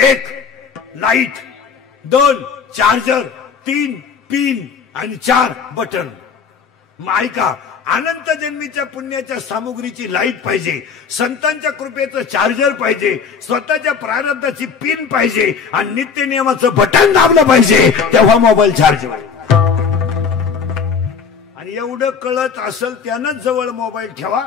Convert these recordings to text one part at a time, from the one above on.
1 light, 2 charger, 3 pin आणि 4 button. ऐका, अनंत जन्मीच्या पुण्याच्या सामुग्रीची लाईट पाहिजे, संतांच्या कृपेचं चार्जर पाहिजे, स्वतःच्या प्रारब्धाची पिन पाहिजे आणि नित्य नियमाचं बटन दाबलं पाहिजे, तेव्हा मोबाईल चार्ज होईल. आणि एवढं कळत असेल त्यानंच जवळ मोबाईल ठेवा.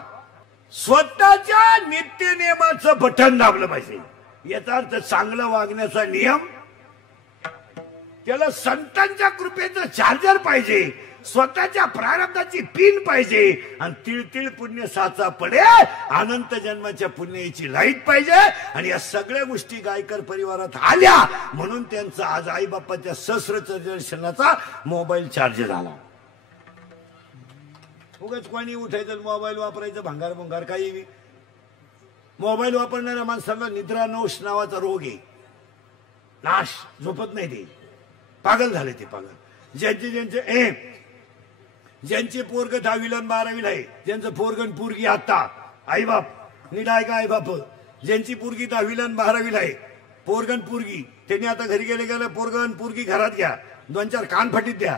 स्वतःच्या नित्य नियमाचं बटन दाबलं पाहिजे. याचा अर्थ चांगलं वागण्याचा नियम, त्याला संतांच्या कृपेचं चार्जर पाहिजे, स्वतःच्या प्रारब्धाची पिन पाहिजे आणि तिळतिळ पुण्य साचा पडे, अनंत जन्माच्या पुण्याची लाईट पाहिजे. आणि या सगळ्या गोष्टी गायकर परिवारात आल्या म्हणून त्यांचा आज आई बाप्पाच्या सहस्त्र दर्शनाचा मोबाईल चार्ज झाला. उगाच कोणी उठायचं मोबाईल वापरायचं, भंगार भंगार काही. मोबाईल वापरणाऱ्या माणसाला निद्रा नोश नावाचा रोग आहे. नाश, झोपत नाही ते, पागल झाले ते पागल. ज्यांचे पोरग 10वीला 12वीला आहे, ज्यांचं पोरगण पोरगी आता आई बाप नीट ऐका, आई बाप ज्यांची पोरगी 10वीला 12वीला आहे, पोरगण पोरगी, त्यांनी आता घरी गेले पोरगण पोरगी घरात घ्या, 2-4 कानफटीत द्या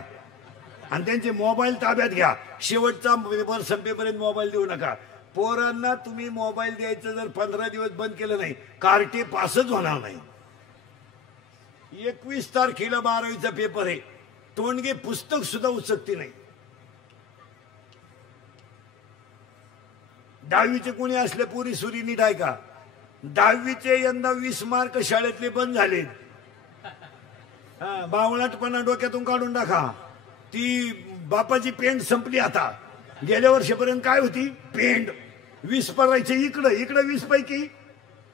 आणि त्यांचे मोबाईल ताब्यात घ्या. शेवटचा पेपर संपेपर्यंत मोबाईल देऊ नका. पोरांना तुम्ही मोबाईल द्यायचं जर 15 दिवस बंद केलं नाही, कार्टे पासच होणार नाही. 21 तारखेला 12वीचा पेपर आहे, तोंडगे पुस्तक सुद्धा उचकते नाही. 10वीचे कोणी असले पुरी सुरी नीट ऐका, 10वीचे यंदा 20 मार्क शाळेतले बंद झाले. बावळाटपणा डोक्यातून काढून टाका. ती बापाची पेंट संपली आता. गेल्या वर्षीपर्यंत काय होती पेंट, 20 पडायचे इकडं इकडं, 20 पैकी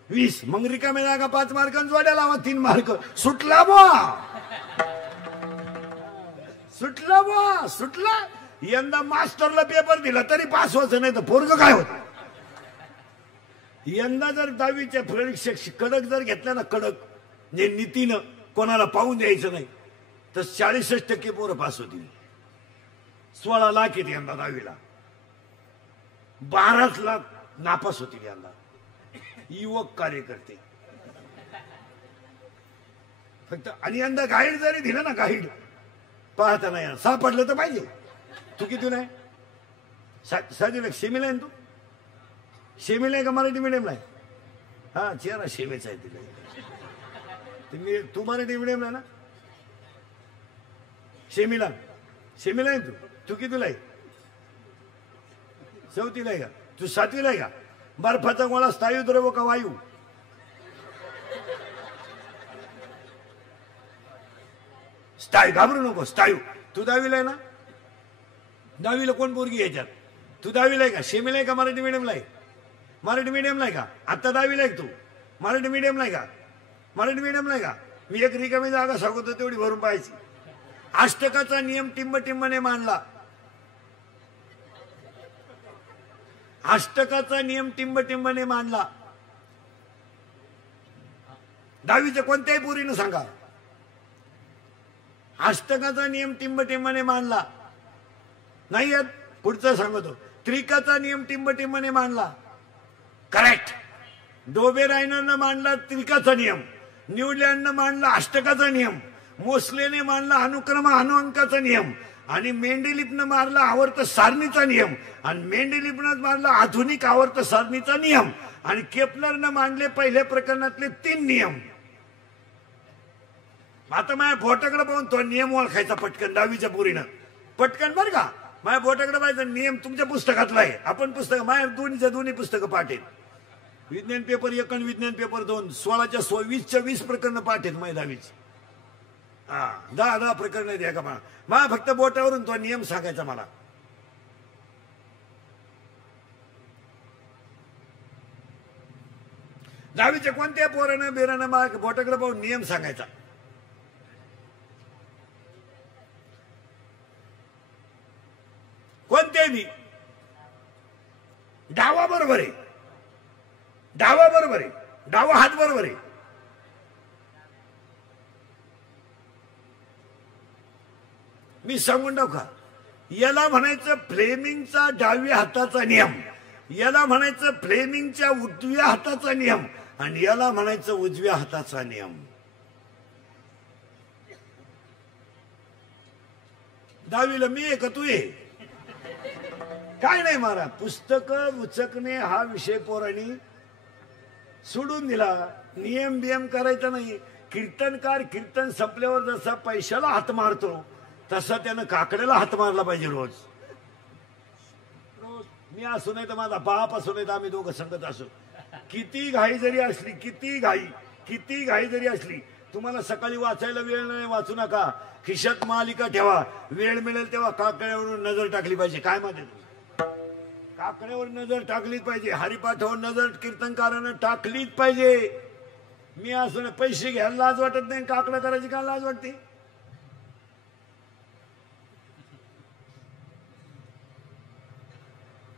20. मग रिकाम्या जागा 5 मार्कांनी जोड्या लावा, 3 मार्क सुटला बा, सुटला बा, सुटला. यंदा मास्टरला पेपर दिला तरी पास व्हायचं नाही तर पोरग काय होत. यंदा जर 10वीच्या परीक्षा कडक जर घेतल्या ना, कडक म्हणजे नीतीनं कोणाला पाहून द्यायचं नाही, तर 46% पोरं पास होतील. 16 लाख आहेत यंदा 10वीला, 12 लाख नापास होतील यंदा. युवक कार्यकर्ते फक्त. आणि यंदा गाईड जरी दिलं ना, गाईड पाहता नाही सापडलं तर पाहिजे. तू किती नाही साधी लाख शेमीला आहे, तू शेमीला आहे का मराठी मिडियमला आहे? हा, चेहरा शेमेचा आहे तिला. तू मराठी मिडियमला आहे ना, शेमीला शेमीला आहे. तू कितीला आहे? 4थीला आहे का? तू 7वीला आहे का? बर्फाचा गोळा स्थायू द्रव का वायू? स्थायू, घाबरू नको, स्थायू. तू 10वीला आहे ना? 10वीला कोण पोरगी याच्यात? तू 10वीला आहे का? शेमीला आहे का मराठी मिडियमला आहे? मराठी मिडियमला आहे का? आता 10वीला आहे तू? मराठी मिडियमला आहे का? मराठी मिडियमला आहे का? मी एक रिकामी जागा सांगतो तेवढी भरून पाहायची. अष्टकाचा नियम टिंबटिंबने मांडला. अष्टकाचा नियम टिंबटिंबने मांडला. 10वीच्या कोणत्याही पोरीनं सांगा. अष्टकाचा नियम टिंबटिंबने मांडला नाही येत. पुढचं सांगतो. त्रिकाचा नियम टिंबटिंबने मांडला. करेक्ट. डोबेरायनरनं मांडला त्रिकाचा नियम, न्यूलँडनं मांडला अष्टकाचा नियम, मोसलेने मांडला अनुक्रम अनुअंकाचा नियम, आणि मेंडेलिपनं मारला आवर्त सारणीचा नियम, आणि मेंडेलिपनं मारला आधुनिक आवर्त सारणीचा नियम, आणि केपलरनं मांडले पहिल्या प्रकरणातले 3 नियम. आता माझ्या बोटाकडे पाहून तो नियम ओळखायचा पटकन. 10वीच्या पोरीनं पटकन बरं का. माझ्या बोटाकडे पाहायचा नियम तुमच्या पुस्तकातला आहे. आपण पुस्तक माझ्या दोन्ही पुस्तकं पाठ आहेत. विज्ञान पेपर 1 आणि विज्ञान पेपर 2. 16च्या 20च्या 20 प्रकरणं पाठ आहेत माझ्या 10वीची. 10 प्रकरण द्या का मला फक्त बोटावरून तो नियम सांगायचा मला. दहावीच्या कोणत्या पोरानं बेरानं मला बोटाकडे पाहून नियम सांगायचा. कोणत्याही डावा बरोबर आहे, डावा बरोबर आहे, डावा हात बरोबर आहे. मी सांगून टाकू का. याला म्हणायचं फ्लेमिंगचा डाव्या हाताचा नियम, याला म्हणायचं फ्लेमिंगच्या उजव्या हाताचा नियम, आणि याला म्हणायचं उजव्या हाताचा नियम. दहावीला मी आहे का तू आहे? काय नाही मारा, पुस्तक उचकणे हा विषय पोरांनी सोडून दिला. नियम बियम करायचा नाही. कीर्तनकार कीर्तन संपल्यावर जसा पैशाला हात मारतो तसा त्यानं काकड्याला हात मारला पाहिजे रोज. मी असू नाही तर माझा बाप असू नाही तर आम्ही दोघं संगत असू. किती घाई जरी असली, किती घाई जरी असली, तुम्हाला सकाळी वाचायला वेळ नाही, वाचू नका. खिशात मालिका ठेवा, वेळ मिळेल तेव्हा काकड्यावरून नजर टाकली पाहिजे. काय माहिती, काकड्यावर नजर टाकलीच पाहिजे. हरिपाठावर नजर कीर्तनकारानं टाकलीच पाहिजे. मी असं नाही, पैसे घ्यायला लाज वाटत नाही, काकडा करायची का लाज वाटते?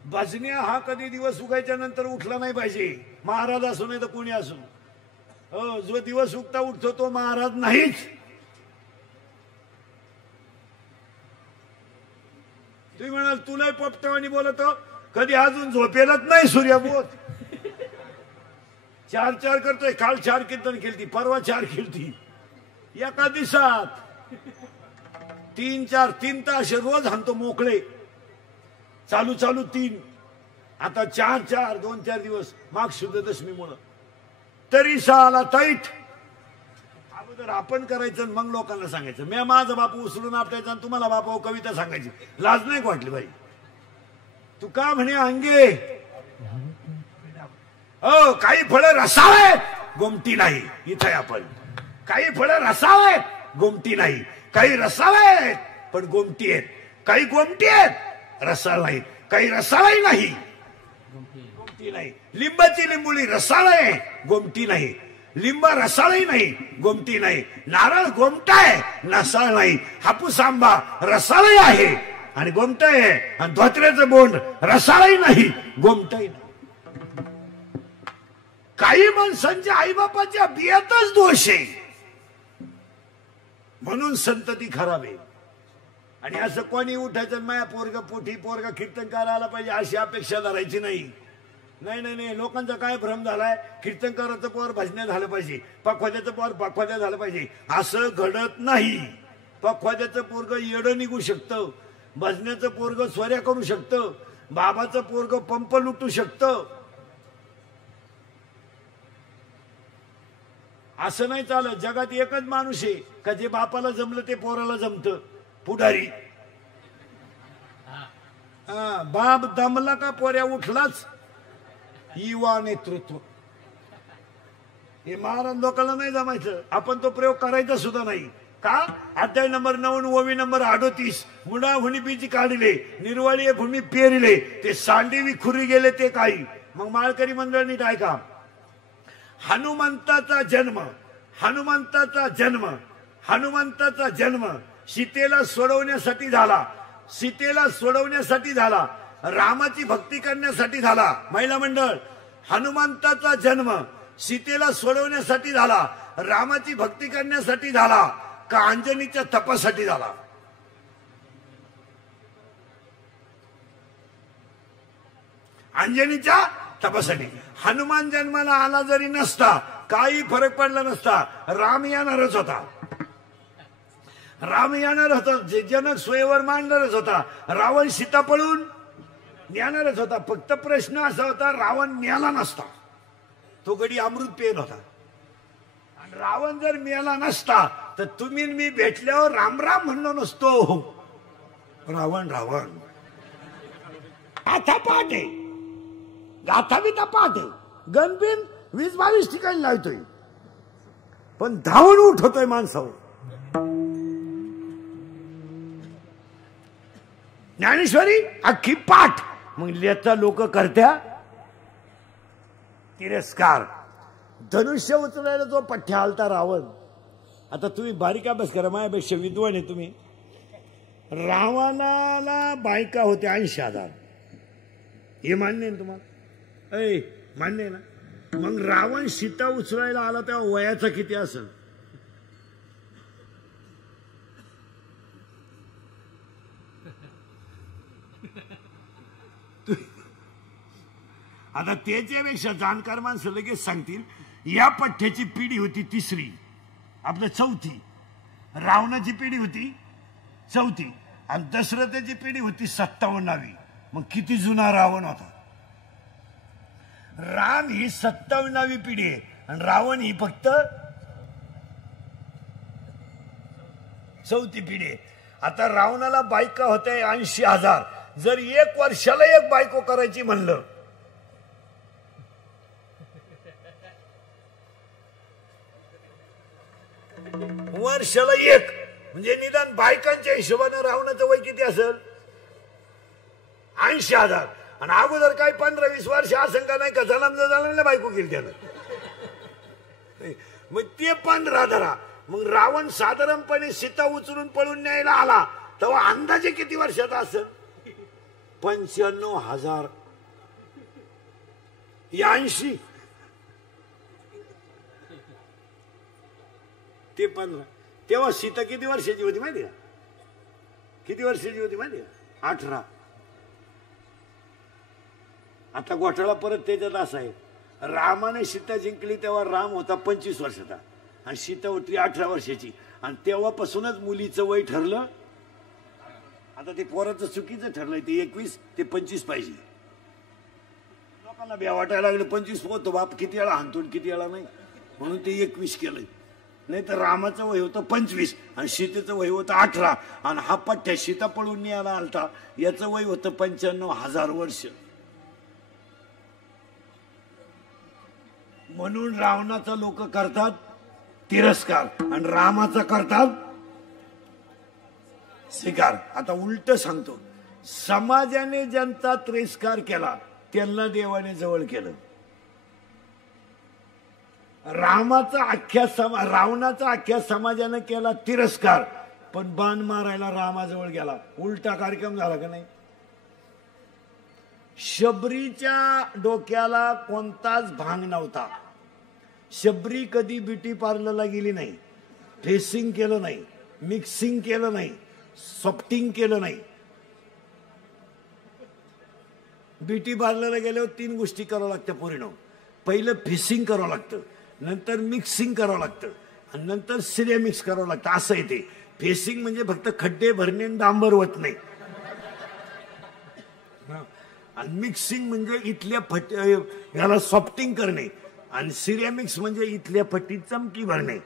भजन्या हा कधी दिवस उगायच्या नंतर उठला नाही पाहिजे. महाराज असो नाही तर कोणी असो, जो दिवस उगता उठतो तो महाराज नाहीच. तुम्ही म्हणाल तुला पोपटवाणी बोलतो, कधी अजून झोपेलच नाही सूर्यबोध. 4 करतोय. काल 4 कीर्तन केलती, परवा 4 केलती, एका दिवसात 3 तास रोज हाणतो मोकळे. चालू 3, आता 4 2-4 दिवस माग शुद्ध दशमीमुळं. तरी साला ताईट. अगोदर आपण करायचं मग लोकांना सांगायचं. मी माझा बापू उचलून आपटायचा आणि तुम्हाला बापू कविता सांगायची. लाज नाही वाटली बाई? तू का म्हणे अंगे काही फळं रसाळ गोमटी नाही. इथे आपण काही फळं रसाळ गोमटी नाही, काही रसाळ आहेत पण गोमटी आहेत, काही गोमटी आहेत रसाळ नाही, काही रसाळही नाही गोमटी नाही. लिंबाची लिंबुळी रसाळ आहे गोमटी नाही, लिंब रसाळही नाही गोमटी नाही. नारळ गोमटा आहे रसाळ नाही. हापूस आंबा रसाळही आहे आणि गोमट आहे. आणि धोत्र्याचं बोंड रसाळही नाही गोमटही नाही. काही माणसांच्या आईबापाच्या बियातच दोष आहे म्हणून संतती खराब आहे. आणि असं कोणी उठायचं माया पोरगा कीर्तनकार आला पाहिजे अशी अपेक्षा धरायची नाही. नाही, लोकांचा काय भ्रम झालाय, कीर्तनकाराचं पोर भजन्या झालं पाहिजे, पखवाद्याचं पोर पखवाद्या झालं पाहिजे. असं घडत नाही. पखवाद्याचं पोरग येडं निघू शकतं, भजन्याचं पोरग स्वऱ्या करू शकतं, बाबाचं पोरग पंप लुटू शकतं. असं नाही चालत. जगात एकच माणूस आहे का जे बापाला जमलं ते पोराला जमतं, पुढारी. बाप दमला का पोऱ्या उठलाच. युवा नेतृत्व हे महाराज लोकांना नाही जमायचं. आपण तो प्रयोग करायचा सुद्धा नाही. का? अध्याय नंबर 9 ओवी नंबर 38 मुडा हुनी बीजी काढले, निर्वाळी भूमी पेरिले, ते सांडी विखुरी गेले ते काही. मग माळकरी मंडळींनी ऐका. हनुमंताचा जन्म सीतेला सोडवण्यासाठी झाला. रामाची भक्ती करण्यासाठी झाला. महिला मंडळ, हनुमंताचा जन्म सीतेला सोडवण्यासाठी झाला, रामाची भक्ती करण्यासाठी झाला का अंजनीच्या तपासाठी झाला? अंजनीच्या तपासाठी. हनुमान जन्माला आला जरी नसता काही फरक पडला नसता. राम येणारच होता. जनक स्वयंवर मांडणारच होता. रावण सीता पळून नेणारच होता. फक्त प्रश्न असा होता, रावण मेला नसता, तो गडी अमृत पेन होता. आणि रावण जर मेला नसता तर तुम्ही मी भेटल्यावर राम राम म्हणलो नसतो. रावण आता पाहते, गाथा बिथा पाहते, गणबिन 20-22 ठिकाणी लावतोय, पण धावून उठवतोय माणसावर. ज्ञानेश्वरी अख्खी पाठ. मग लेता लोक करत्या तिरस्कार. धनुष्य उचलायला जो पठ्ठ्या आलता रावण. आता तुम्ही बारीक अभ्यास करा, माझ्यापेक्षा विद्वान आहे तुम्ही. रावणाला बायका होत्या 80,000. हे मान्य आहे तुम्हाला? मान्य आहे ना? मग रावण सीता उचलायला आला तेव्हा वयाचा किती असेल? आता त्याच्यापेक्षा जाणकार माणसं लगेच सांगतील या पठ्ठ्याची पिढी होती तिसरी, आपलं चौथी. रावणाची पिढी होती चौथी आणि दशरथाची पिढी होती 57वी. मग किती जुना रावण होता. राम ही 57वी पिढी आहे आणि रावण ही फक्त चौथी पिढी आहे. आता रावणाला बायका होते 80,000. जर 1 वर्षाला एक बायको करायची म्हणलं वर्षाला एक, म्हणजे निदान बायकांच्या हिशोबाने रावणाचं वय किती असेल 80,000. आणि अगोदर काही 15-20 वर्ष असं का नाही का जन्मला बायको केली त्यानं. मग ते 15 धरा. मग रावण साधारणपणे सीता उचलून पळून न्यायला आला तेव्हा अंदाजे किती वर्षाचा असेल 95,000. 80 ते 15. तेव्हा सीता किती वर्षाची होती माहिती का? किती वर्षाची होती माहिती का? 18. आता घोटाळा परत त्याच्यात असा आहे, रामाने सीता जिंकली तेव्हा राम होता 25 वर्षाचा आणि सीता होती 18 वर्षाची. आणि तेव्हापासूनच मुलीचं वय ठरलं. आता ते पोराचं चुकीचं ठरलंय, ते 21 ते 25 पाहिजे. लोकांना भ्या वाटायला लागलं 25 होतो बाप किती वेळा हाणतो किती वेळा नाही, म्हणून ते 21 केलंय. नाही तर रामाचं वय होतं 25 आणि सीतेचं वय होतं 18. आणि हा पठ्ठ्या सीता पळून न्यायला आलता याचं वय होतं 95,000 वर्ष. म्हणून रावणाचा लोक करतात तिरस्कार आणि रामाचा करतात स्वीकार. आता उलट सांगतो, समाजाने ज्यांचा तिरस्कार केला त्यांना देवाने जवळ केलं. रावणाचा अख्ख्या समाजाने केला तिरस्कार, पण बाण मारायला रामाजवळ गेला. उलटा कार्यक्रम झाला का नाही. शबरीच्या डोक्याला कोणताच भांग नव्हता. शबरी कधी ब्युटी पार्लरला गेली नाही, फेसिंग केलं नाही, मिक्सिंग केलं नाही, सॉफ्टिंग केलं नाही. ब्युटी पार्लरला गेल्यावर 3 गोष्टी करावं लागतं पोरीनो. पहिलं फेसिंग करावं लागतं, नंतर मिक्सिंग करावं लागतं आणि नंतर सिरेमिक्स करावं लागतं. असं आहे ते. फेसिंग म्हणजे फक्त खड्डे भरणे आणि डांबर होत नाही. आणि मिक्सिंग म्हणजे इथल्या याला सॉफ्टिंग करणे आणि सिरेमिक्स म्हणजे इथल्या पट्टीत चमकी भरणे.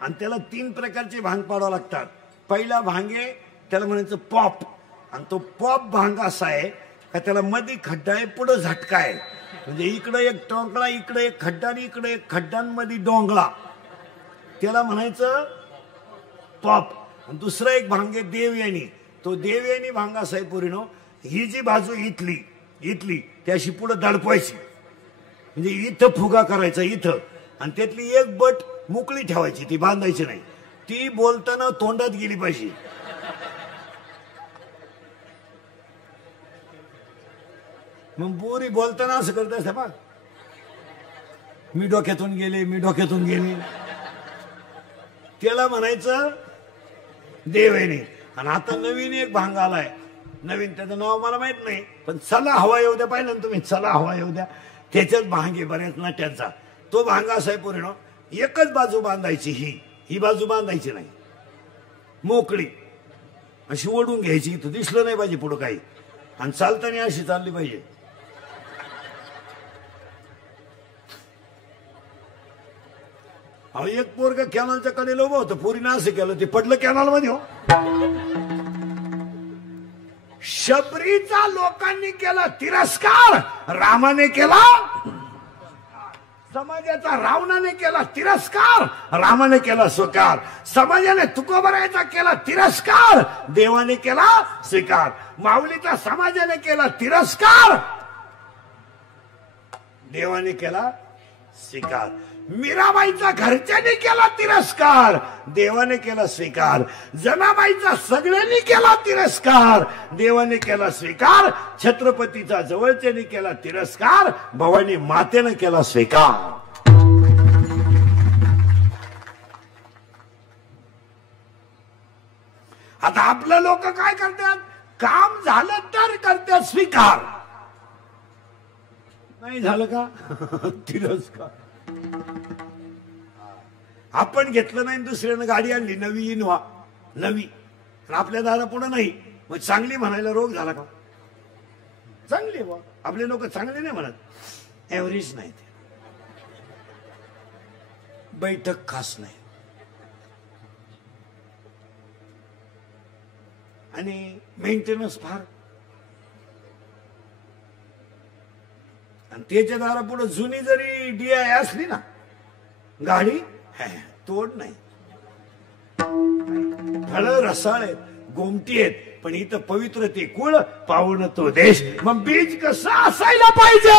आणि त्याला 3 प्रकारचे भांग पाडावं लागतात. पहिला भांग आहे त्याला म्हणायचं पॉप. आणि तो पॉप भांग असा आहे का त्याला मध्ये खड्डा आहे, पुढे झटका आहे. म्हणजे इकडे एक टोंगळा, इकडे एक खड्डा आणि इकडे एक खड्ड्यांमध्ये डोंगळा, त्याला म्हणायचं पॉप. दुसरा एक भांग आहे देवयानी. तो देवयानी भांग असा आहे पोरीनो, ही जी बाजू इथली त्याशी पुढे दडपवायची, म्हणजे इथं फुगा करायचा इथं, आणि त्यातली एक बट मोकळी ठेवायची, ती बांधायची नाही. ती बोलताना तोंडात गेली पाहिजे. मग बोरी बोलताना असं करत असते बा, मी डोक्यातून गेले, त्याला म्हणायचं देवयानी. आणि आता नवीन एक भांग आलाय, नवीन त्याचं नाव मला माहित नाही, पण चला हवा येऊ द्या. पाहिलं ना तुम्ही, चला हवा येऊ द्या. त्याच्यात भांग आहे बऱ्याच नाट्यांचा. तो भांग असा आहे पोरीनो, एकच बाजू बांधायची, ही बाजू बांधायची नाही, मोकळी अशी ओढून घ्यायची. इथं दिसलं नाही पाहिजे पुढं काही, आणि चालताना अशी चालली पाहिजे. एक पोरग कॅनलच्या कडेला उभं होतं, पोरीनं असं केलं, ते पडलं कॅनल मध्ये. हो, शबरीचा लोकांनी केला तिरस्कार, रामाने केला समाजाचा, रावणाने केला तिरस्कार, रामाने केला स्वीकार. समाजाने तुकोबरायचा केला तिरस्कार, देवाने केला स्वीकार. माऊलीचा समाजाने केला तिरस्कार, देवाने केला स्वीकार. मीराबाईचा घरच्यांनी केला तिरस्कार, देवाने केला स्वीकार. जनाबाईचा सगळ्यांनी केला तिरस्कार, देवाने केला स्वीकार. छत्रपतीचा जवळच्यानी केला तिरस्कार, भवानी मातेने केला स्वीकार. आता आपले लोक काय करतात, काम झालं तर करतात स्वीकार, नाही झालं का तिरस्कार. आपण घेतलं नाही दुसऱ्यानं गाडी आणली नवी इनोवा नवी आपल्या दारापुढे नाही मग चांगली म्हणायला रोग झाला का चांगली बा आपले लोक चांगले नाही म्हणत एव्हरेज नाही ते बैठक खास नाही आणि मेंटेनन्स फार आणि त्याच्या दारापुढे जुनी जरी DI असली ना गाडी तोड नाही फळ रसाळ आहेत गोमटी आहेत पण इथं पवित्र ते कुळ पावन तो देश मग बीज कसं असायला पाहिजे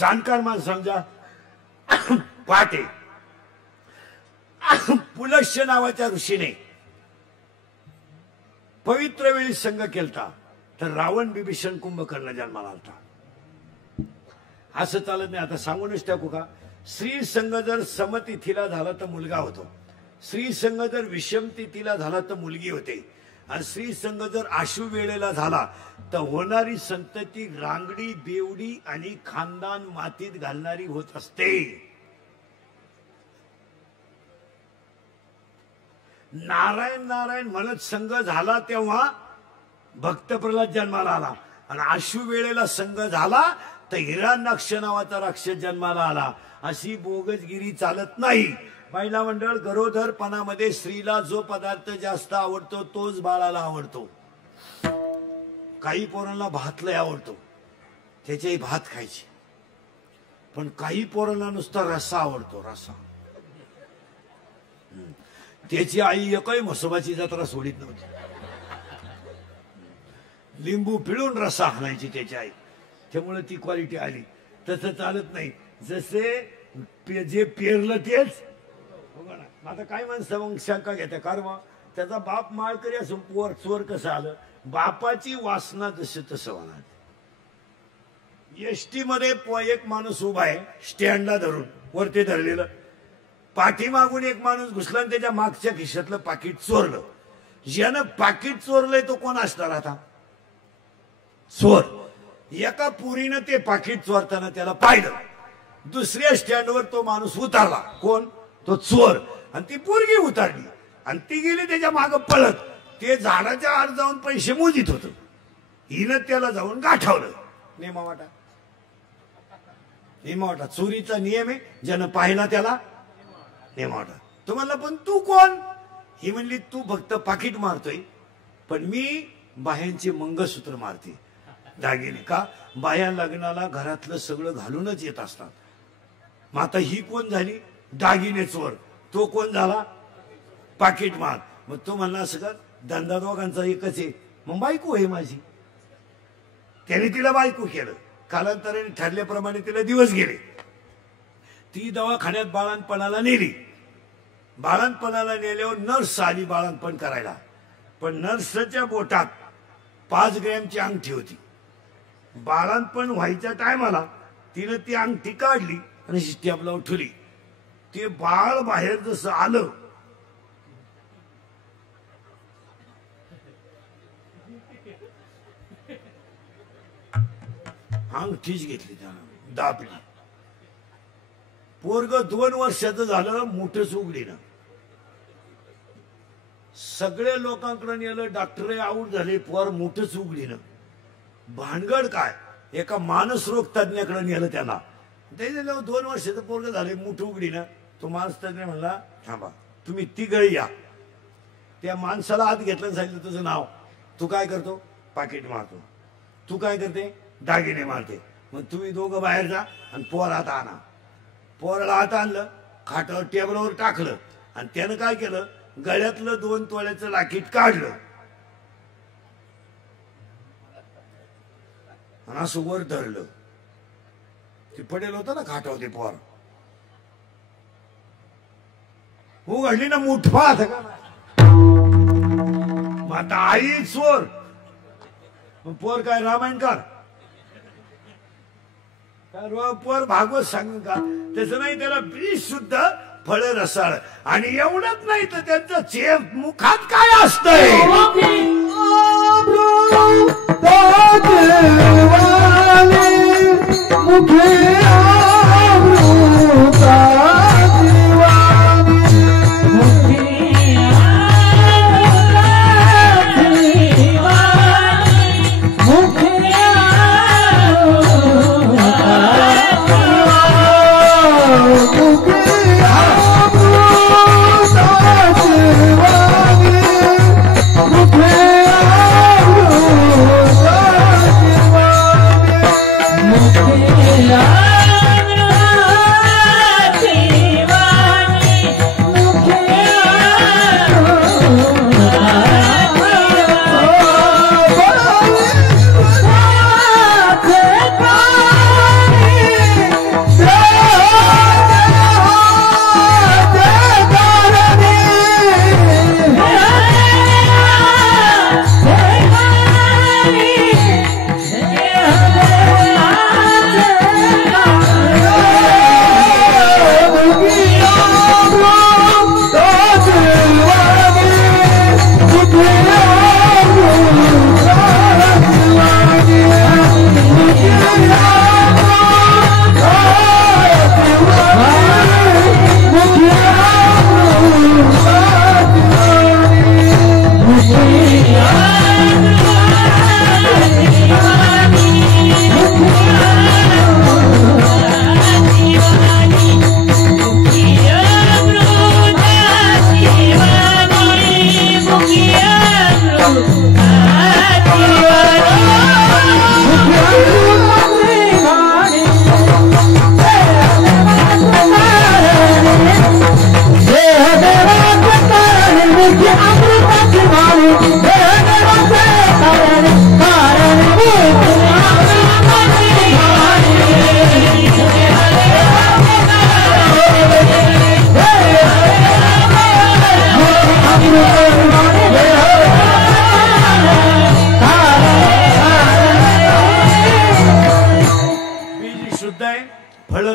जाणकार माणसांचा पाटे पुलश्य नावाच्या ऋषीने पवित्र वेळी संघ केलता तर रावण बिभीषण कुंभकर्ण जन्माला आलता असं चालत नाही आता सांगूनच टाकू का श्री संघ जर समतिथीला झाला तर मुलगा होतो श्री संघ जर विषम तिथीला झाला तर मुलगी होते आणि श्री संघ जर आशु वेळेला झाला तर होणारी संतती रांगडी बेवडी आणि खानदान मातीत घालणारी होत असते नारायण नारायण म्हणत संघ झाला तेव्हा भक्त प्रल्हाद जन्माला आला आणि आशु वेळेला संघ झाला तर हिरण्याक्ष नावाचा राक्षस जन्माला आला अशी बोगसगिरी चालत नाही महिला मंडळ गरोदरपणामध्ये स्त्रीला जो पदार्थ जास्त आवडतो तोच बाळाला आवडतो काही पोरांना भात लय आवडतो त्याच्याही भात खायची पण काही पोरांना नुसता रस्सा आवडतो रस्सा त्याची आई एकही म्हसोबाची जत्रा सोडित नव्हती लिंबू पिळून रस्सा हाणायची त्याची आई त्यामुळे ती क्वालिटी आली तसं चालत नाही जसे जे पेरलं तेच आता काय माणसं मग शंका घेते कारण त्याचा बाप माळकरी असून पोर चोर कसं आलं बापाची वासना जसं तसं होणार एसटी मध्ये एक माणूस उभा आहे स्टँडला धरून वरती धरलेलं पाठीमागून एक माणूस घुसला आणि त्याच्या मागच्या खिशातलं पाकिट चोरलं ज्यानं पाकिट चोरलंय तो कोण असणार आता चोर एका पुरीनं ते पाकिट चोरताना त्याला पाहिलं दुसऱ्या स्टँडवर तो माणूस उतरला कोण तो चोर आणि ती पोरगी उतरली आणि ती गेली त्याच्या मागे पळत ते झाडाच्या आड जाऊन पैसे मोजित होत हिनं त्याला जाऊन गाठवलं नेमावाटा नेमावाटा चोरीचा नियम आहे ज्यानं पाहिला त्याला नेमावाटा तुम्हाला पण तू कोण ही म्हणली तू फक्त पाकिट मारतोय पण मी बाह्यांचे मंगळसूत्र मारते दागिने का बाह्या लग्नाला घरातलं सगळं घालूनच येत असतात मग आता ही कोण झाली दागिने चोर तो कोण झाला पाकिट मार मग तो म्हणला असं का धंदा दोघांचा एकच आहे मग बायको आहे माझी त्याने तिला बायको केलं कालांतराने ठरल्याप्रमाणे तिला दिवस गेले ती दवाखान्यात बाळणपणाला नेली. बाळणपणाला नेल्यावर नर्स आली बाळणपण करायला, पण नर्सच्या बोटात 5 ग्रॅमची अंगठी होती. बाळणपण व्हायच्या टायमाला तिनं ती अंगठी काढली आणि स्टेपला उठवली. ते बाळ बाहेर जसं आलं अंगठीच घेतली त्यानं, दाबली. पोरग 2 वर्षाचं झालं, मोठंच उघडीनं. सगळ्या लोकांकडे नेलं, डॉक्टर आऊट झाले, पोर मोठंच उघडीनं. भानगड काय, एका मानसरोग तज्ञाकडे नेलं त्यांना. त्याच्या 2 वर्षाचं पोरग झाले, मोठं उघडीनं. तो माणूस तज्ञ म्हणला थांबा तुम्ही तिघही या. त्या माणसाला आत घेतलं, सांगितलं तुझं नाव, तू काय करतो, पाकिट मारतो, तू काय करते, दागिने मारते, मग तुम्ही दोघं बाहेर जा आणि पोर हात आणा. पोराला हात आणलं, खाटावर टेबलावर टाकलं आणि त्यानं काय केलं, गळ्यातलं 2 तोळ्याचं लाकीट काढलं आणि असं वर धरलं. ते पडेल होतं ना खाटावर ते पोर, उघडली ना मुठफात. मग आता आई चोर, पोर काय रामायणकार, पोर भागवत सांग का, त्याचं नाही, त्याला बीज शुद्ध फळ रसाळ. आणि एवढंच नाही तर त्यांचं चेप मुखात काय असतंय,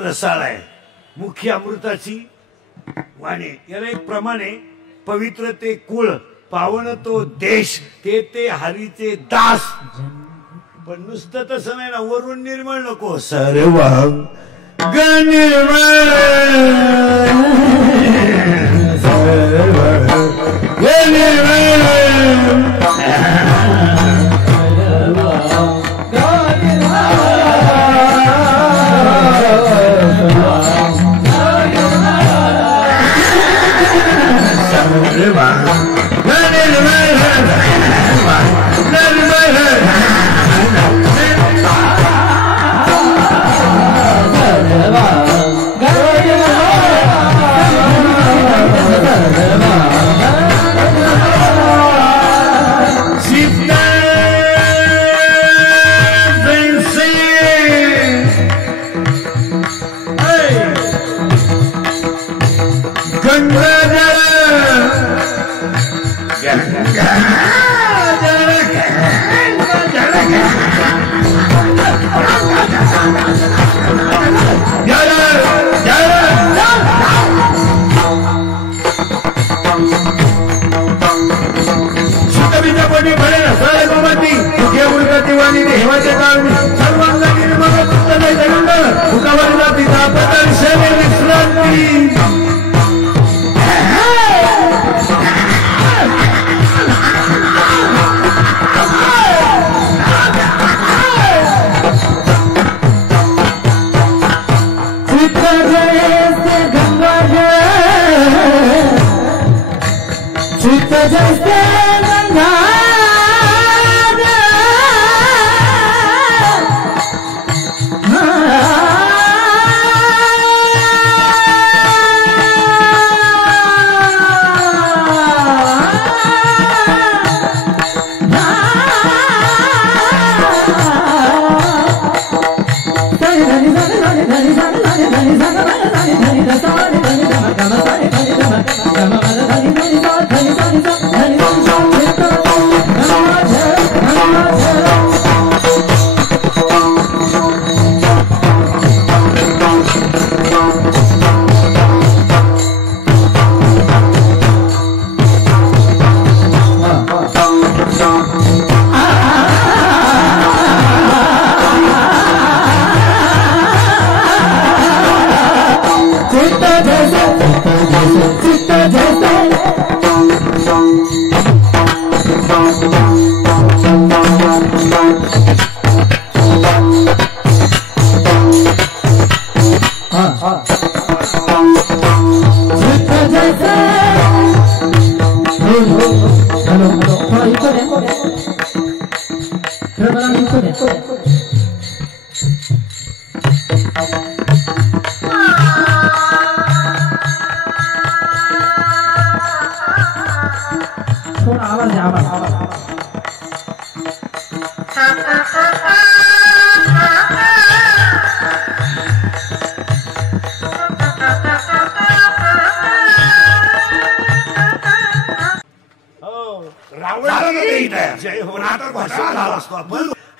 रसाळ आहे, मुख्य अमृताची वाणी. याला एक प्रमाणे पवित्र ते कुळ, पावन तो देश, ते हरीचे दास. पण नुसतं तसं नाही ना, वरून निर्मळ नको, सर्व निर्मळ Go!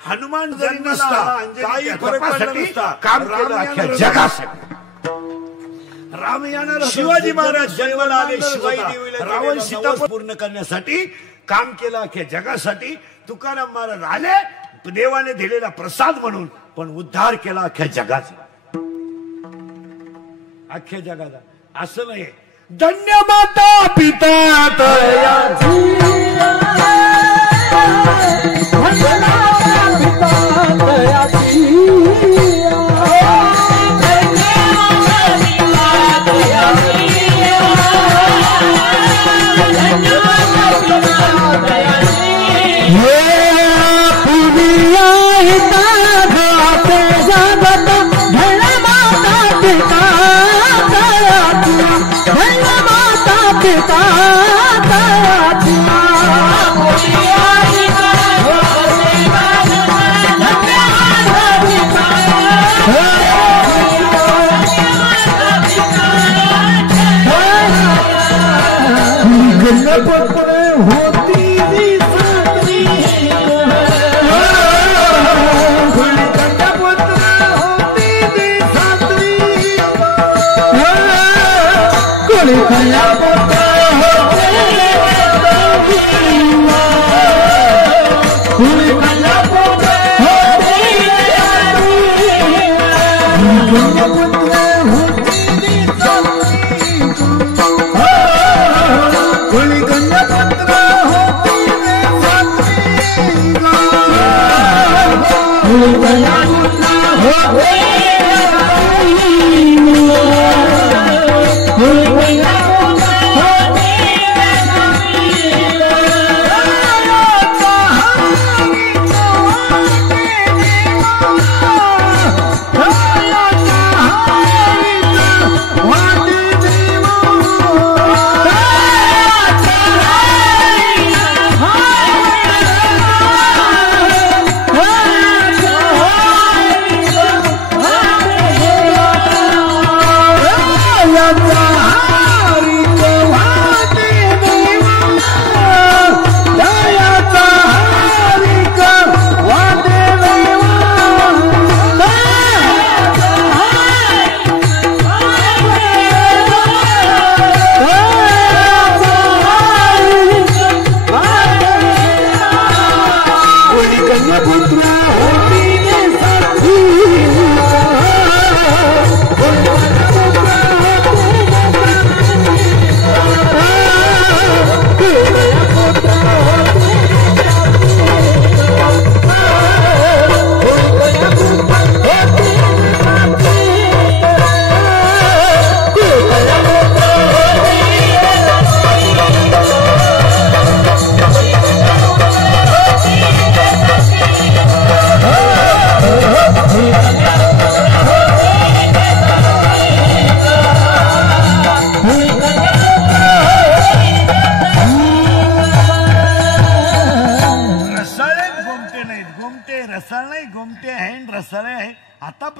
हनुमान जरी नसता काही फरक पडला नसता काम केलं अख्ख्या जगासाठी राम यानं शिवाजी महाराज जन्माला आले शिवाई देवीला रावण सीतापहरण पूर्ण करण्यासाठी काम केलं अख्ख्या जगासाठी तुकाराम महाराज आले देवाने दिलेला प्रसाद म्हणून पण उद्धार केला अख्ख्या जगाचा अख्ख्या जगाचा असं नाही धन्य माता पिता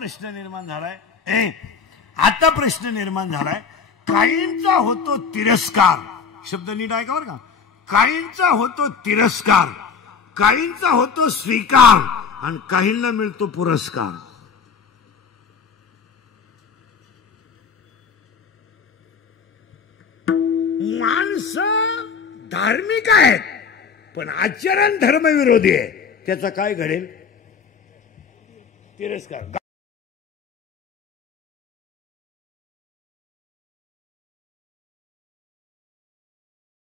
प्रश्न निर्माण झालाय आता प्रश्न निर्माण झालाय काहींचा होतो तिरस्कार शब्द नीट आहे का बरं का काहींचा होतो तिरस्कार काहींचा होतो स्वीकार आणि काहींना मिळतो पुरस्कार माणसं धार्मिक आहेत पण आचरण धर्मविरोधी आहे त्याचा काय घडेल तिरस्कार